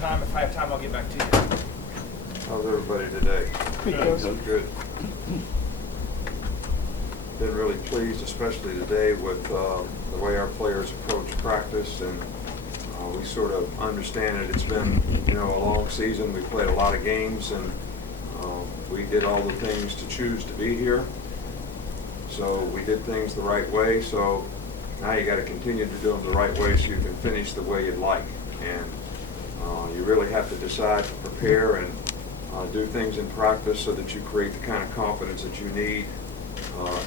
time. If I have time, I'll get back to you. How's everybody today? Good. Been really pleased, especially today, with the way our players approach practice, and we sort of understand it. It's been, a long season. We played a lot of games, and we did all the things to choose to be here. So we did things the right way. So now you got to continue to do them the right way so you can finish the way you'd like. And you really have to decide to prepare and do things in practice so that you create the kind of confidence that you need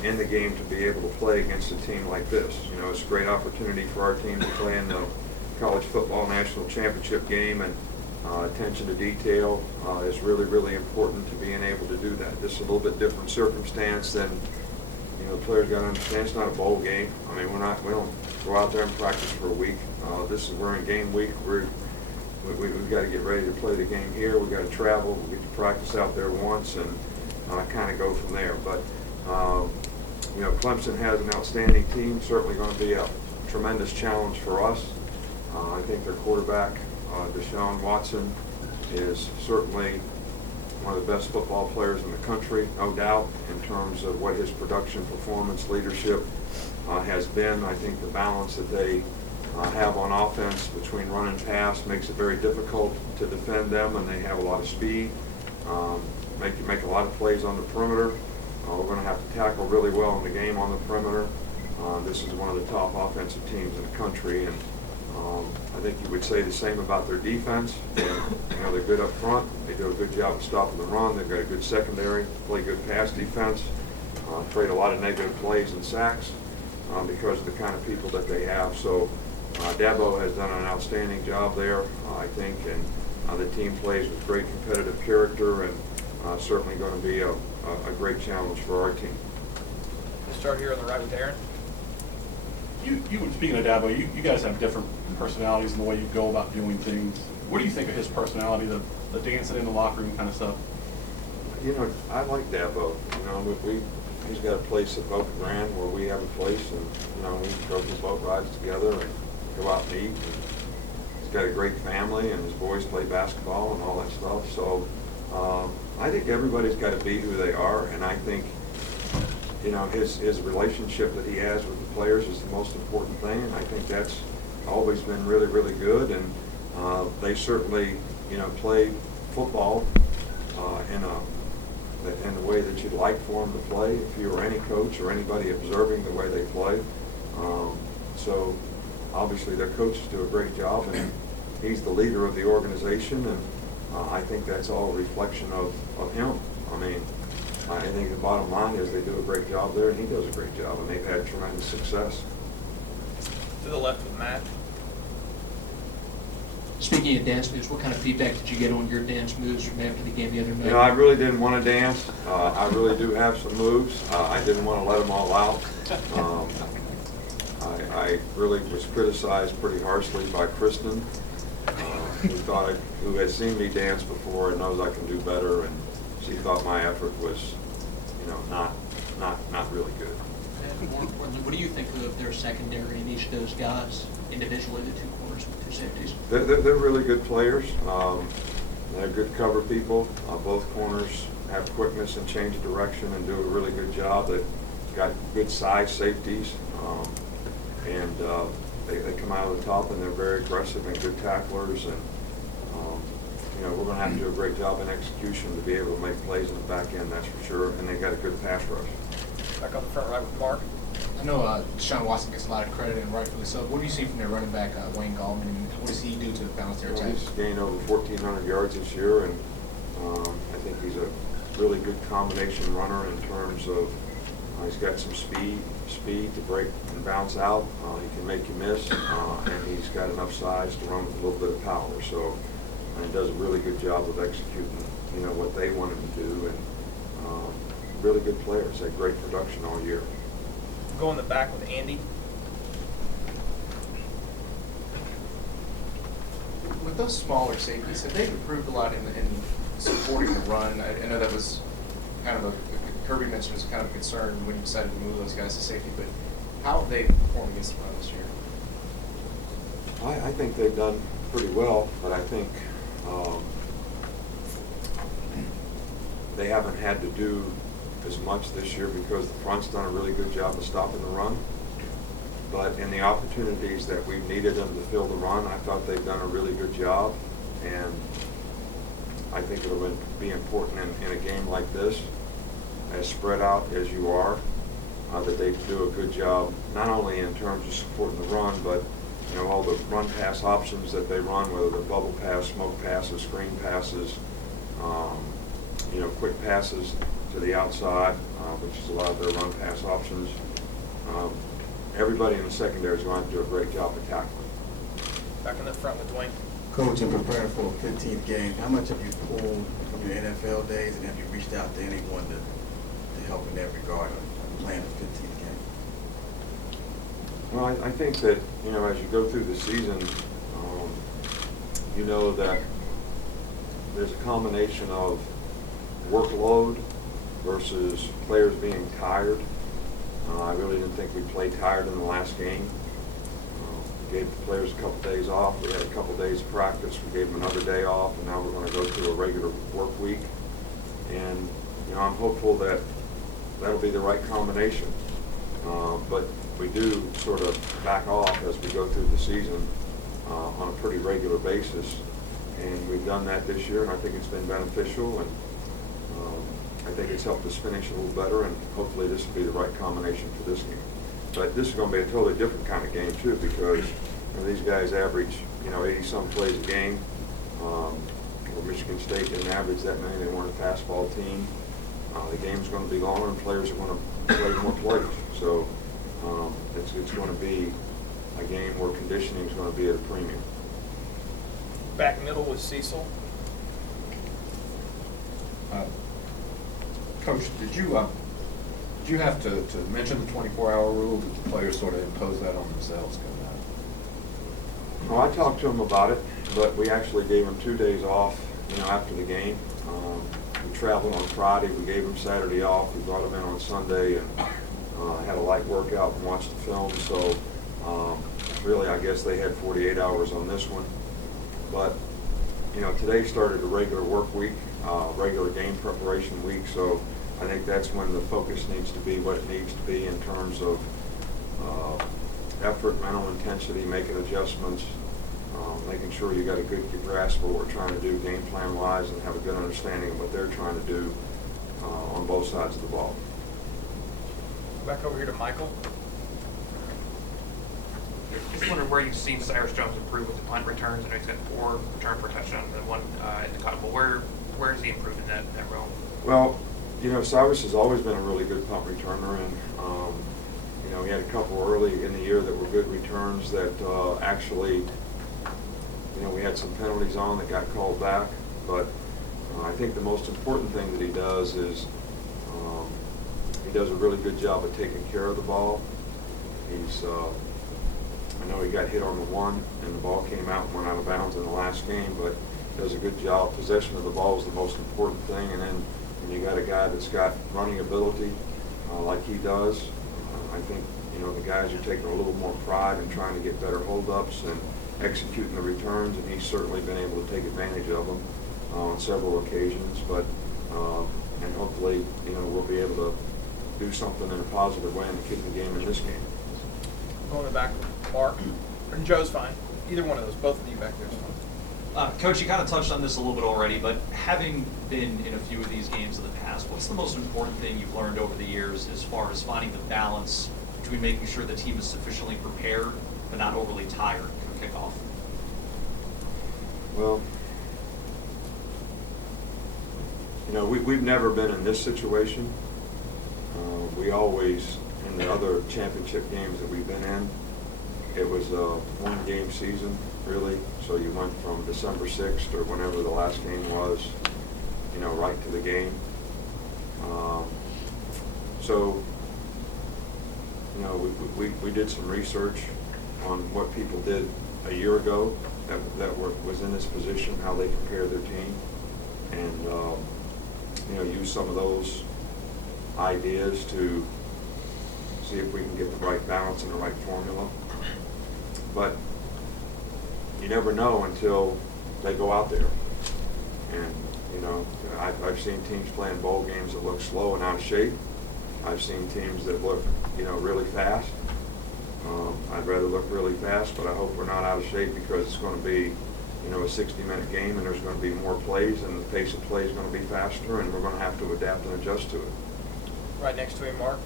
in the game to be able to play against a team like this. It's a great opportunity for our team to play in the college football national championship game, and attention to detail is really, really important to being able to do that. This is a little bit different circumstance than, the players got to understand it's not a bowl game. I mean, we don't go out there and practice for a week. We're in game week. We've got to get ready to play the game here. We've got to travel. We get to practice out there once and kind of go from there. But, Clemson has an outstanding team, certainly going to be a tremendous challenge for us. I think their quarterback, Deshaun Watson, is certainly one of the best football players in the country, no doubt, in terms of what his production, performance, leadership has been. I think the balance that they have on offense between run and pass makes it very difficult to defend them, and they have a lot of speed. Make a lot of plays on the perimeter. We're going to have to tackle really well in the game on the perimeter. This is one of the top offensive teams in the country, and I think you would say the same about their defense. They're good up front. They do a good job of stopping the run. They've got a good secondary, play good pass defense, create a lot of negative plays and sacks because of the kind of people that they have. So Dabo has done an outstanding job there, I think, and the team plays with great competitive character, and certainly going to be a great challenge for our team. We'll start here on the right with Aaron. Speaking of Dabo, you guys have different personalities in the way you go about doing things. What do you think of his personality, the dancing in the locker room kind of stuff? I like Dabo. He's got a place at Boca Grande where we have a place, and we go to boat rides together and go out and eat. And he's got a great family, and his boys play basketball and all that stuff. So I think everybody's got to be who they are, and I think his relationship that he has with the players is the most important thing, and I think that's always been really, really good. And they certainly, play football in the way that you'd like for them to play if you were any coach or anybody observing the way they play. So obviously their coaches do a great job, and he's the leader of the organization, and I think that's all a reflection of him. I mean, I think the bottom line is they do a great job there, and he does a great job, and they've had tremendous success. To the left with Matt. Speaking of dance moves, what kind of feedback did you get on your dance moves from after the game the other night? I really didn't want to dance. I really do have some moves. I didn't want to let them all out. I really was criticized pretty harshly by Kristen, who had seen me dance before and knows I can do better, and she thought my effort was, not really good. And more importantly, what do you think of their secondary and each of those guys individually, the two corners with two safeties? They're really good players. They're good cover people. Both corners have quickness and change of direction and do a really good job. They've got good size safeties, and they come out of the top, and they're very aggressive and good tacklers. And we're going to have to do a great job in execution to be able to make plays in the back end, that's for sure. And they got a good pass rush. Back on the front right with Mark. I know Deshaun Watson gets a lot of credit, and rightfully so. What do you see from their running back, Wayne Gallman, and what does he do to balance their attack? He's gained over 1,400 yards this year, and I think he's a really good combination runner in terms of he's got some speed to break and bounce out. He can make you miss, and he's got enough size to run with a little bit of power. So he does a really good job of executing, what they want him to do, and really good players. They had great production all year. Go in the back with Andy. With those smaller safeties, have they improved a lot in supporting the run? I know that was kind of Kirby mentioned was kind of a concern when you decided to move those guys to safety, but how have they performed against the run this year? I think they've done pretty well, but I think They haven't had to do as much this year because the front's done a really good job of stopping the run. But in the opportunities that we've needed them to fill the run, I thought they've done a really good job. And I think it'll be important in a game like this, as spread out as you are, that they do a good job, not only in terms of supporting the run, but all the run pass options that they run, whether they're bubble pass, smoke passes, screen passes, quick passes to the outside, which is a lot of their run pass options. Everybody in the secondary is going to do a great job of tackling. Back in the front with Dwayne. Coach, in preparing for a 15th game, how much have you pulled from your NFL days, and have you reached out to anyone to help in that regard on playing the 15th game? Well, I think that, as you go through the season, you know that there's a combination of workload versus players being tired. I really didn't think we played tired in the last game. We gave the players a couple days off. We had a couple days of practice. We gave them another day off, and now we're going to go through a regular work week. And I'm hopeful that that'll be the right combination. But we do sort of back off as we go through the season on a pretty regular basis. And we've done that this year, and I think it's been beneficial. And I think it's helped us finish a little better, and hopefully this will be the right combination for this game. But this is going to be a totally different kind of game, too, because these guys average, 80-some plays a game. Michigan State didn't average that many. They weren't a fastball team. The game's going to be longer, and players are going to play more plays. So it's going to be a game where conditioning is going to be at a premium. Back middle with Cecil. Coach, did you have to mention the 24-hour rule? Did the players sort of impose that on themselves coming out? Well, I talked to them about it, but we actually gave them 2 days off, after the game. We traveled on Friday. We gave them Saturday off. We brought them in on Sunday and had a light workout and watched the film. So really, I guess they had 48 hours on this one. But, today started a regular work week, regular game preparation week. So I think that's when the focus needs to be what it needs to be in terms of effort, mental intensity, making adjustments, making sure you got a good grasp of what we're trying to do game plan wise, and have a good understanding of what they're trying to do on both sides of the ball. Back over here to Michael. Just wondering where you've seen Cyrus Jones improve with the punt returns. I know he's got 4 return for a touchdown and then 1 in the Cotton Bowl. Where has he improved in that realm? Well, Cyrus has always been a really good punt returner, and he had a couple early in the year that were good returns that actually, we had some penalties on that got called back. But I think the most important thing that he does is he does a really good job of taking care of the ball. I know he got hit on the 1, and the ball came out and went out of bounds in the last game, but does a good job. Possession of the ball is the most important thing, and then when you got a guy that's got running ability like he does, I think the guys are taking a little more pride in trying to get better holdups and executing the returns, and he's certainly been able to take advantage of them on several occasions. But and hopefully we'll be able to do something in a positive way in the kicking game in this game. Going back with Mark. And Joe's fine. Either one of those. Both of you back there is fine. Coach, you kind of touched on this a little bit already, but having been in a few of these games in the past, what's the most important thing you've learned over the years as far as finding the balance between making sure the team is sufficiently prepared but not overly tired for kickoff? Well, we've never been in this situation. We always, in the other championship games that we've been in, it was a one-game season, really. So you went from December 6th or whenever the last game was, right to the game. We did some research on what people did a year ago that was in this position, how they prepared their team, and use some of those ideas to see if we can get the right balance and the right formula. But you never know until they go out there. And, you know, I've seen teams playing bowl games that look slow and out of shape. I've seen teams that look, you know, really fast. I'd rather look really fast, but I hope we're not out of shape, because it's going to be, you know, a 60-minute game, and there's going to be more plays, and the pace of play is going to be faster, and we're going to have to adapt and adjust to it. Right next to him, Mark.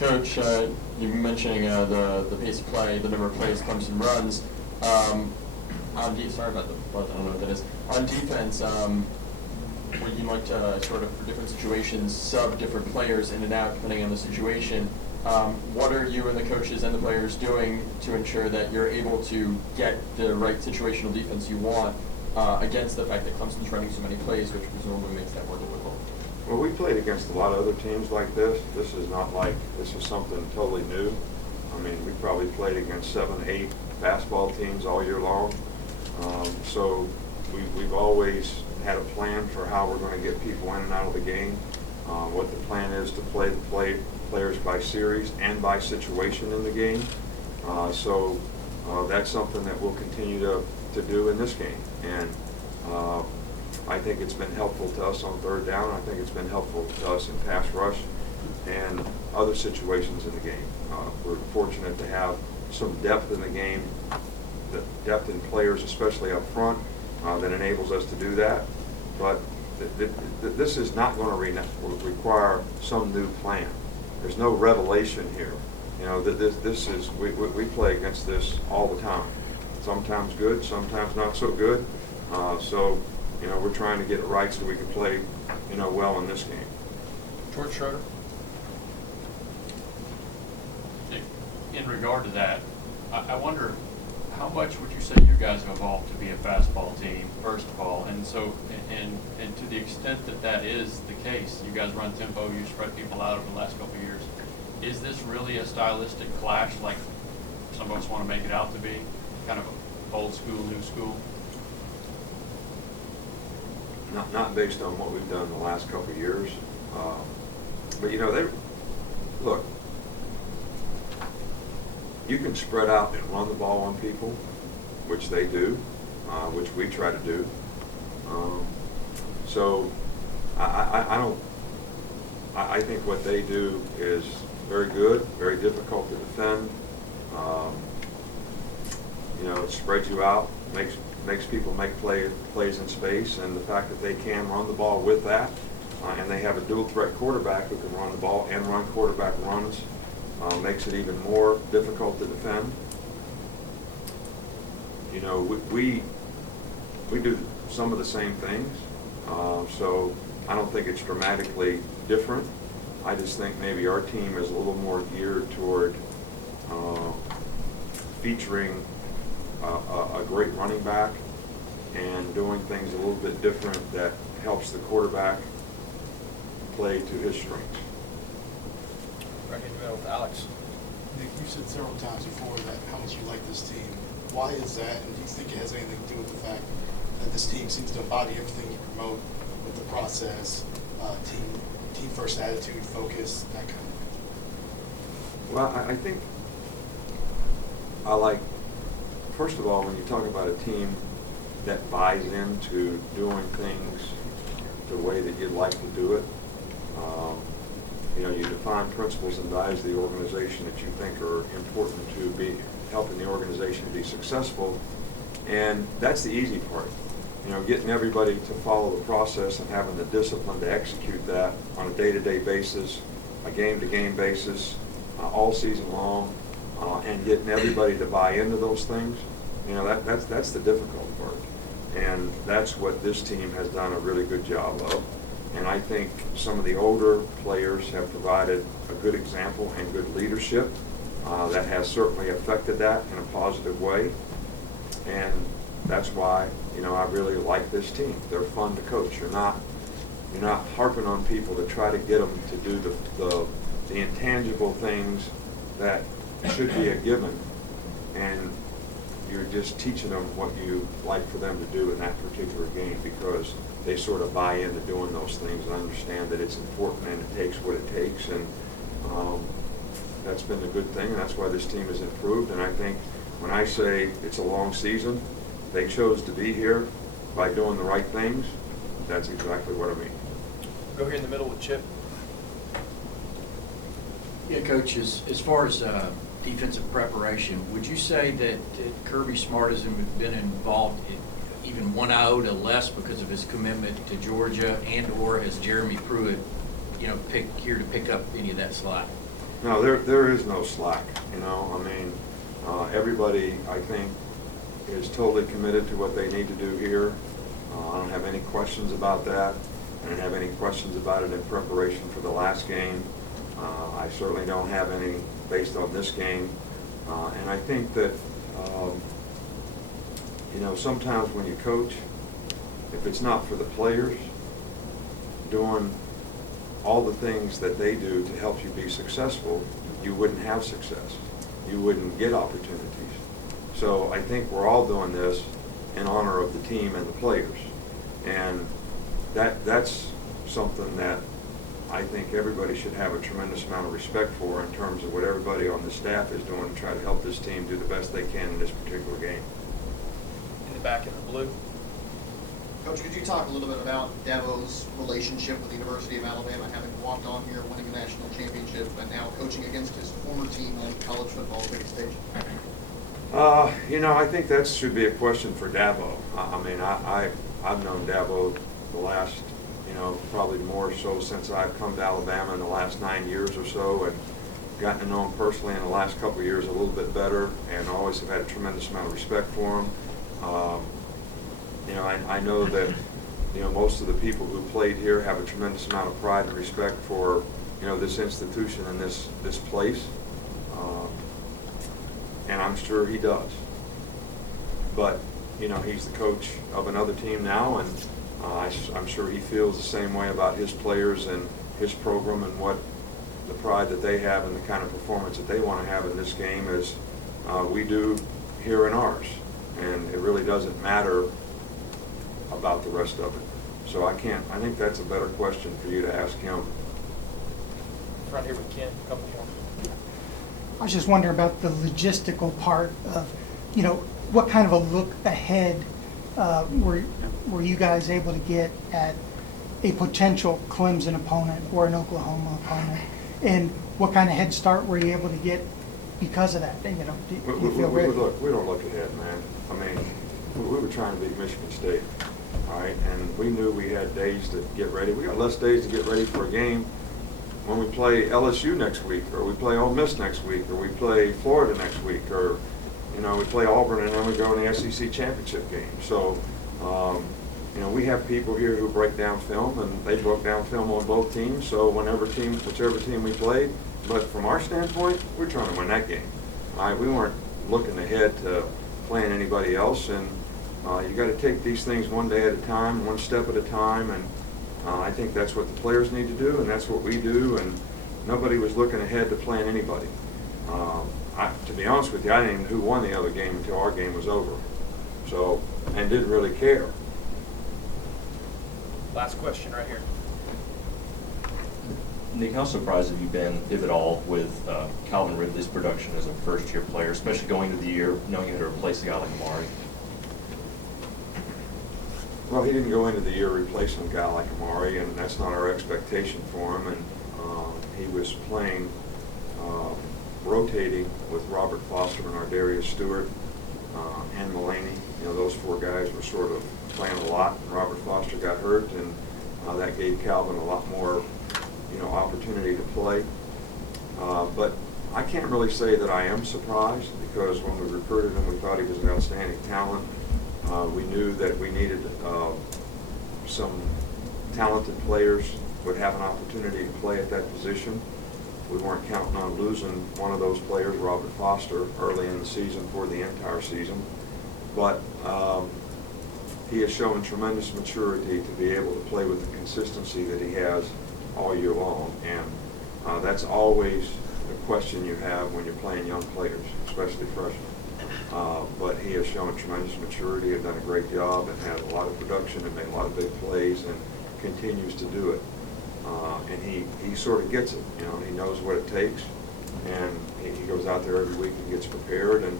Coach, you were mentioning the pace of play, the number of plays Clemson runs. Sorry about the buzz, I don't know what that is. On defense, where you might sort of, for different situations, sub different players in and out depending on the situation. What are you and the coaches and the players doing to ensure that you're able to get the right situational defense you want against the fact that Clemson's running so many plays, which presumably makes that more difficult? Well, we played against a lot of other teams like this. This is not like, this is something totally new. I mean, we probably played against 7, 8 basketball teams all year long. So we've always had a plan for how we're going to get people in and out of the game. What the plan is to play the players by series and by situation in the game. So that's something that we'll continue to do in this game. And I think it's been helpful to us on third down. I think it's been helpful to us in pass rush and other situations in the game. We're fortunate to have some depth in the game, the depth in players, especially up front, that enables us to do that. But this is not going to require some new plan. There's no revelation here. You know, this is, we play against this all the time. Sometimes good, sometimes not so good. So, you know, we're trying to get it right so we can play, you know, well in this game. George Schroeder. In regard to that, I wonder, how much would you say you guys have evolved to be a fastball team, first of all? And so, and to the extent that that is the case, you guys run tempo, you spread people out over the last couple of years. Is this really a stylistic clash like some of us want to make it out to be? Kind of old school, new school? Not based on what we've done the last couple of years. But, you know, look, you can spread out and run the ball on people, which they do, which we try to do. So I think what they do is very good, very difficult to defend. You know, it spreads you out, makes people make plays in space, and the fact that they can run the ball with that, and they have a dual threat quarterback who can run the ball and run quarterback runs, makes it even more difficult to defend. You know, we do some of the same things, so I don't think it's dramatically different. I just think maybe our team is a little more geared toward featuring a great running back and doing things a little bit different that helps the quarterback play to his strengths. Right in the middle with Alex. Nick, you said several times before that how much you like this team. Why is that, and do you think it has anything to do with the fact that this team seems to embody everything you promote with the process, team first attitude, focus, that kind of thing? Well, I think I like, first of all, when you talk about a team that buys into doing things the way that you'd like to do it, you know, you define principles and values of the organization that you think are important to be helping the organization to be successful, and that's the easy part. You know, getting everybody to follow the process and having the discipline to execute that on a day-to-day basis, a game-to-game basis, all season long, and getting everybody to buy into those things. You know, that's the difficult part, and that's what this team has done a really good job of. And I think some of the older players have provided a good example and good leadership that has certainly affected that in a positive way. And that's why, you know, I really like this team. They're fun to coach. You're not harping on people to try to get them to do the intangible things that should be a given, and you're just teaching them what you like for them to do in that particular game, because they sort of buy into doing those things and understand that it's important and it takes what it takes. And that's been the good thing, and that's why this team has improved. And I think when I say it's a long season, they chose to be here by doing the right things, that's exactly what I mean. Go here in the middle with Chip. Yeah, Coach, as far as defensive preparation, would you say that Kirby Smart has been involved in even one iota less because of his commitment to Georgia, and/or has Jeremy Pruitt, here to pick up any of that slack? No, there is no slack, I mean, everybody, I think, is totally committed to what they need to do here. I don't have any questions about that. I don't have any questions about it in preparation for the last game. I certainly don't have any based on this game. And I think that, sometimes when you coach, if it's not for the players doing all the things that they do to help you be successful, you wouldn't have success. You wouldn't get opportunities. So I think we're all doing this in honor of the team and the players. And that's something that I think everybody should have a tremendous amount of respect for in terms of what everybody on the staff is doing to try to help this team do the best they can in this particular game. In the back in the blue. Coach, could you talk a little bit about Dabo's relationship with the University of Alabama, having walked on here, winning a national championship, and now coaching against his former team on college football's biggest stage? I think that should be a question for Dabo. I mean, I've known Dabo the last, probably more so since I've come to Alabama in the last 9 years or so, and gotten to know him personally in the last couple of years a little bit better, and always have had a tremendous amount of respect for him. I know that, most of the people who played here have a tremendous amount of pride and respect for, this institution and this place. And I'm sure he does. But, he's the coach of another team now, and I'm sure he feels the same way about his players and his program and what the pride that they have and the kind of performance that they want to have in this game as we do here in ours. And it really doesn't matter about the rest of it. So I think that's a better question for you to ask him. Right here with Ken, a couple more. I was just wondering about the logistical part of, what kind of a look ahead were you guys able to get at a potential Clemson opponent or an Oklahoma opponent? And what kind of head start were you able to get because of that? Do you feel ready? We don't look ahead, man. I mean, we were trying to beat Michigan State, all right? And we knew we had days to get ready. We got less days to get ready for a game when we play LSU next week, or we play Ole Miss next week, or we play Florida next week, or, we play Auburn and then we go in the SEC championship game. So, we have people here who break down film, and they broke down film on both teams. So whichever team we played, but from our standpoint, we're trying to win that game. All right, we weren't looking ahead to playing anybody else, and you got to take these things one day at a time, one step at a time, and I think that's what the players need to do, and that's what we do, and nobody was looking ahead to playing anybody. To be honest with you, I didn't even know who won the other game until our game was over, so, and didn't really care. Last question right here. Nick, how surprised have you been, if at all, with Calvin Ridley's production as a first-year player, especially going into the year knowing you had to replace a guy like Amari? Well, he didn't go into the year replacing a guy like Amari, and that's not our expectation for him. And he was playing, rotating with Robert Foster and Ardarius Stewart and Mulaney. Those four guys were sort of playing a lot, and Robert Foster got hurt, and that gave Calvin a lot more, opportunity to play. But I can't really say that I am surprised, because when we recruited him, we thought he was an outstanding talent. We knew that we needed some talented players would have an opportunity to play at that position. We weren't counting on losing one of those players, Robert Foster, early in the season for the entire season. But he has shown tremendous maturity to be able to play with the consistency that he has all year long. And that's always the question you have when you're playing young players, especially freshmen. But he has shown tremendous maturity and done a great job and had a lot of production and made a lot of big plays and continues to do it. And he sort of gets it, he knows what it takes, and he goes out there every week and gets prepared, and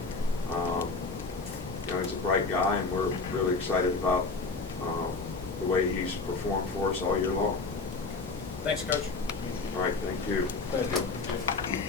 he's a bright guy, and we're really excited about the way he's performed for us all year long. Thanks, Coach. All right, thank you. Thank you.